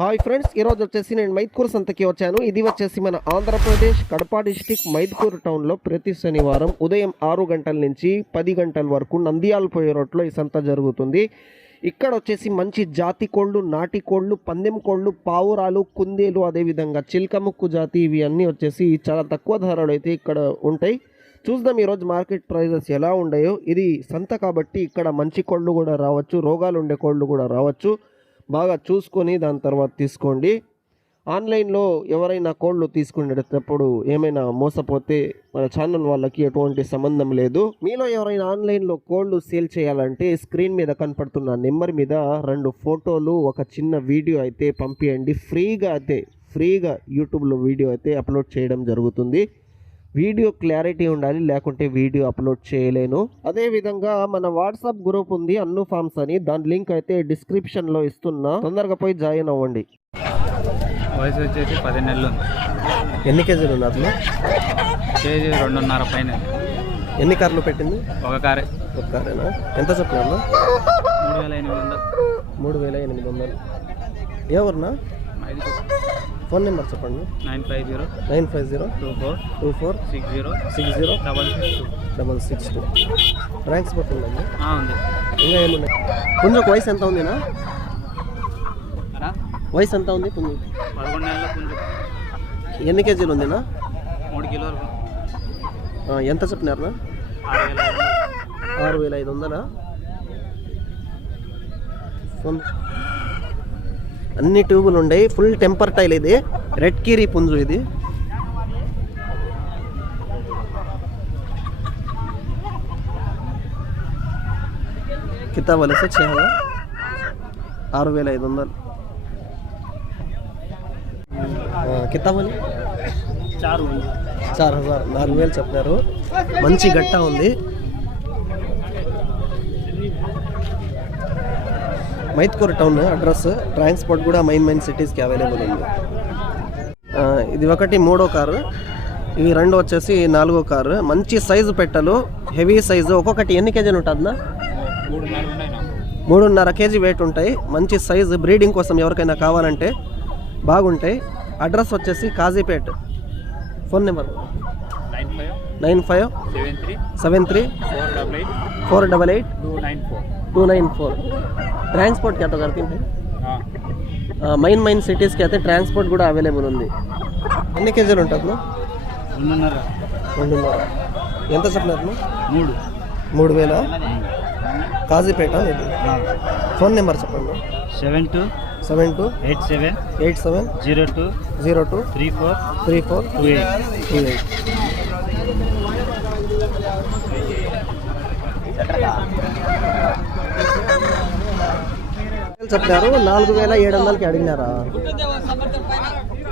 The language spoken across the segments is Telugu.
హాయ్ ఫ్రెండ్స్, ఈరోజు వచ్చేసి నేను మైద్కూర్ సంతకి వచ్చాను. ఇది వచ్చేసి మన ఆంధ్రప్రదేశ్ కడప డిస్టిక్ మైద్కూర్ టౌన్లో ప్రతి శనివారం ఉదయం 6 గంటల నుంచి 10 గంటల వరకు నంద్యాల పోయే రోడ్లో ఈ సంత జరుగుతుంది. ఇక్కడ వచ్చేసి మంచి జాతి కోళ్ళు, నాటి కోళ్ళు, పందెం కోళ్ళు, పావురాలు, కుందేలు, అదేవిధంగా చిల్కముక్కు జాతి ఇవి అన్నీ వచ్చేసి చాలా తక్కువ ధరలు అయితే ఇక్కడ ఉంటాయి. చూద్దాం ఈరోజు మార్కెట్ ప్రైజెస్ ఎలా ఉన్నాయో. ఇది సంత కాబట్టి ఇక్కడ మంచి కోళ్ళు కూడా రావచ్చు, రోగాలు ఉండే కోళ్ళు కూడా రావచ్చు. బాగా చూసుకొని దాని తర్వాత తీసుకోండి. ఆన్లైన్లో ఎవరైనా కోళ్ళు తీసుకునేటప్పుడు ఏమైనా మోసపోతే మన ఛానల్ వాళ్ళకి ఎటువంటి సంబంధం లేదు. మీలో ఎవరైనా ఆన్లైన్లో కోళ్ళు సేల్ చేయాలంటే స్క్రీన్ మీద కనపడుతున్న నెంబర్ మీద 2 ఫోటోలు, ఒక చిన్న వీడియో అయితే పంపించండి. ఫ్రీగా యూట్యూబ్లో వీడియో అయితే అప్లోడ్ చేయడం జరుగుతుంది. వీడియో క్లారిటీ ఉండాలి, లేకుంటే వీడియో అప్లోడ్ చేయలేను. అదేవిధంగా మన వాట్సాప్ గ్రూప్ ఉంది, అన్ను ఫార్మ్స్ అని. దాని లింక్ అయితే డిస్క్రిప్షన్లో ఇస్తున్నా, తొందరగా పోయి జాయిన్ అవ్వండి. వయసు వచ్చేసి 10 నెలలు. ఎన్ని కేజీలు ఉంది అట్లా? కేజీ 2.5 పైన. ఎన్ని కార్లు పెట్టింది? ఒక కారేనా? ఎంత చెప్పినా? 3,800. 3,800. ఏ ఊరునా? ఫోన్ నెంబర్ చెప్పండి. 950-2460-60-60-662. ట్రాన్స్పోర్ట్ ఉందండి. ఇంకా ఏమున్నాయి? పుంజుకు వయసు ఎంత ఉందినా? వయసు ఎంత ఉంది పుంజు? 11 నెలల పుంజు. ఎన్ని కేజీలు ఉందినా? 3 కిలోలు. ఎంత చెప్పినారా? 6,500. ఫోన్ అన్ని ట్యూబులు ఉన్నాయి. Full temper tail. ఇది రెడ్ కీరీ పుంజు. ఇది కితాబ్ वाले से 6,500. కితాబ్ वाले 4,000. 4,000 చెప్పారు. మంచి గట్ట ఉంది. మైద్కూర్ టౌన్ అడ్రస్. ట్రాన్స్పోర్ట్ కూడా మెయిన్ సిటీస్కి అవైలబుల్ ఉంది. ఇది ఒకటి 3వ కారు, ఇవి 2 వచ్చేసి 4వ కారు. మంచి సైజు పెట్టలు, హెవీ సైజు. ఒక్కొక్కటి ఎన్ని కేజీలు ఉంటుందా? 3.5 కేజీ వెయిట్ ఉంటాయి. మంచి సైజు. బ్రీడింగ్ కోసం ఎవరికైనా కావాలంటే బాగుంటాయి. అడ్రస్ వచ్చేసి కాజీపేట్. Phone number 9573-488-294. ట్రాన్స్పోర్ట్ क्या तो करती है? మెయిన్ సిటీస్కి అయితే ట్రాన్స్పోర్ట్ కూడా అవైలబుల్ ఉంది. ఎన్ని కేజీలు ఉంటుంది? 2.5. ఎంత చెప్పినారు? 3,000. కాజీపేట. ఫోన్ నెంబర్ చెప్పండి. 728702023438. చెప్పారు. 4,700కి అడిగినారా?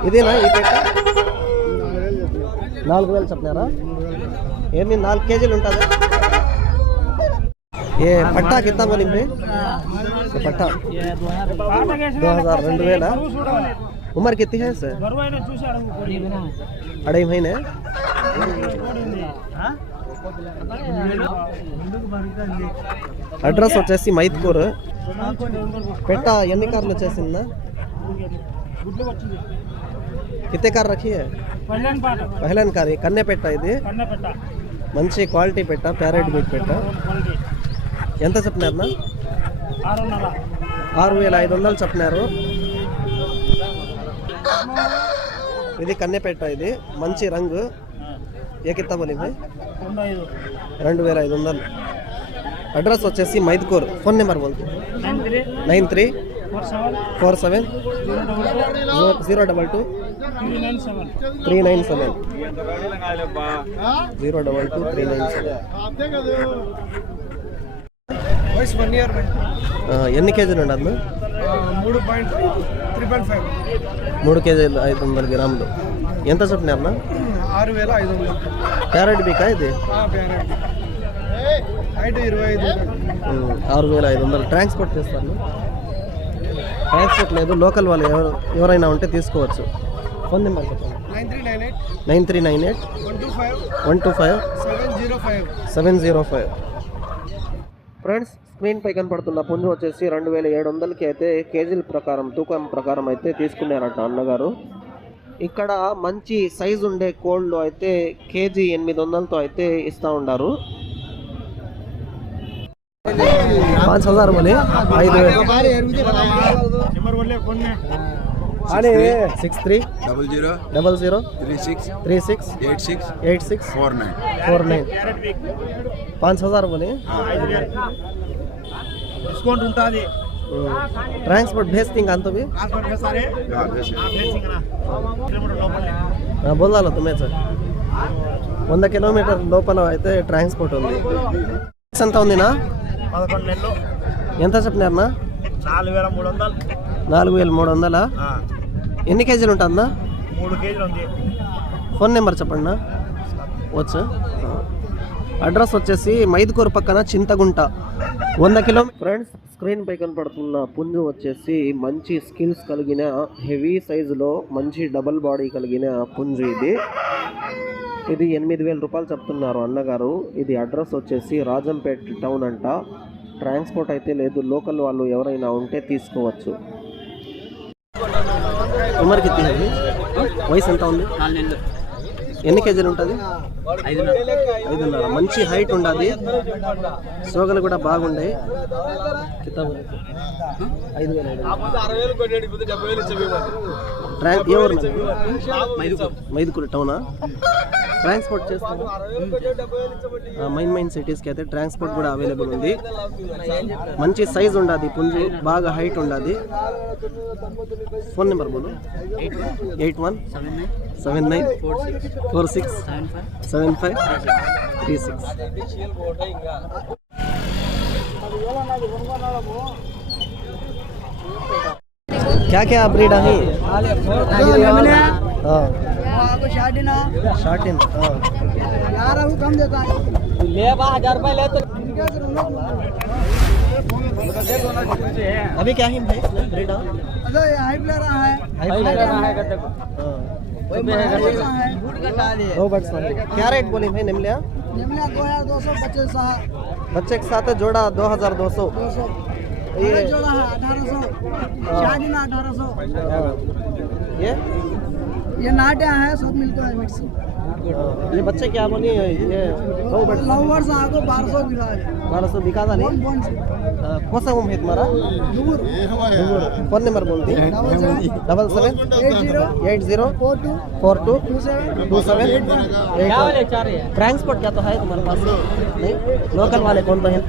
ఇదేనా ఈ పెట్ట? 4,000 చెప్పినారా? ఏమి 4 కేజీలు ఉంటుందా? ఏ పట్టా కిత్తా बोलेंगे? पट्टा 2,000. उम्र कितनी है सर? 2.5 महीने. అడ్రస్ వచ్చేసి మైద్కూర్. పెట్ట ఎన్ని కార్లు వచ్చేసిందా? కితే కార్ రఖీ హై? పహలన్ కార్. కన్నె పెట్ట. ఇది మంచి క్వాలిటీ పెట్ట, ప్యారెట్ బీట్ పెట్ట. ఎంత చెప్పినారన్నా? 6,500 చెప్పినారు. ఇది కన్నె పెట్ట. ఇది మంచి రంగు. ఏ కిత్తా बोलेंगे? 2,500. అడ్రస్ వచ్చేసి మైద్కూర్. ఫోన్ నెంబర్ बोलते 93-47-022-397. 022-397. ఎన్ని కేజీలు ఉండదు? 3 కేజీలు 500 గ్రాములు. ఎంత చెప్పినారన్నా? 6,500. ప్యారెట్ బీకా ఇది? 6,500. ట్రాన్స్పోర్ట్ చేస్తాను. ట్రాన్స్పోర్ట్ లేదు, లోకల్ వాళ్ళు ఎవరైనా ఉంటే తీసుకోవచ్చు. ఫోన్ నెంబర్ చెప్పండి. 9398-125-705. ఫ్రెండ్స్, స్క్రీన్ పై కనపడుతున్న పుంజు వచ్చేసి 2700కి అయితే కేజీల ప్రకారం తూకం ప్రకారం అయితే తీసుకున్నారట అన్నగారు. ఇక్కడ మంచి సైజు ఉండే కోళ్ళు అయితే కేజీ 800తో అయితే ఇస్తూ ఉన్నారు. 5000 बोले 5000 आणि 63 00 36 86 49 5000 बोले डिस्काउंट ఉంటుంది ट्रांसपोर्ट भेजतींग आणतो मी ट्रांसपोर्ट भेजतारे भेजतींग ना కిలోమీటర్ లోపలే बोलालो तुम्हीच 100 కిలోమీటర్ లోపల అయితే ట్రాన్స్పోర్ట్ ఉంది. ఎంత ఉందినా 11 నెలలు ఎంత చెప్పినారన్నా? 4300 ఎన్ని కేజీలు ఉంటుందా? 3 కేజీలు ఉంది. ఫోన్ నెంబర్ చెప్పండి. వచ్చు. అడ్రస్ వచ్చేసి మైదుకూరు పక్కన చింతగుంట 100 కిలోమీటర్. ఫ్రెండ్స్, స్క్రీన్ పై కనపడుతున్న పుంజు వచ్చేసి మంచి స్కిల్స్ కలిగిన హెవీ సైజులో మంచి డబల్ బాడీ కలిగిన పుంజు. ఇది 8000 రూపాయలు చెప్తున్నారు అన్నగారు. ఇది అడ్రస్ వచ్చేసి రాజంపేట్ టౌన్ అంట. ట్రాన్స్పోర్ట్ అయితే లేదు, లోకల్ వాళ్ళు ఎవరైనా ఉంటే తీసుకోవచ్చు. ఉమర్కి వయసు ఎంత ఉంది? 4 నెలలు. ఎన్ని కేజీలు ఉంటుంది? 5.5. మంచి హైట్ ఉండాలి, సోగలు కూడా బాగుండే. 5000 మైదుకూరు టౌనా? ట్రాన్స్పోర్ట్ చేస్తాను. మెయిన్ సిటీస్కి అయితే ట్రాన్స్పోర్ట్ కూడా అవైలబుల్ ఉంది. మంచి సైజ్ ఉండాలి పుంజు, బాగా హైట్ ఉండాలి. ఫోన్ నెంబర్ బోలు 8179467536. क्या क्या ब्रीड आहे? शार्टिन. कम देता है ले 1000 रुपए ले तो अभी क्या है भाई ब्रीड? हाइट ले रहा है दो बर्ड्स हैं. क्या रेट बोली भाई? निमलिया 2200 बच्चे के साथ जोड़ा 2200. ये जोड़ा है 1800. शादी ना 1800. ये नाटे हैं, सब मिलता है मिक्स. ये बच्चे क्या बोली? ये लवर्स आगो 1200 बिका है. 1200 बिका था नहीं. कोसा उम है तुम्हारा? दूर. फोन नंबर बोलती 7780 42 27 ट्रांसपोर्ट क्या तो है तुम्हारे पास? नहीं, लोकल वाले कौन तो है?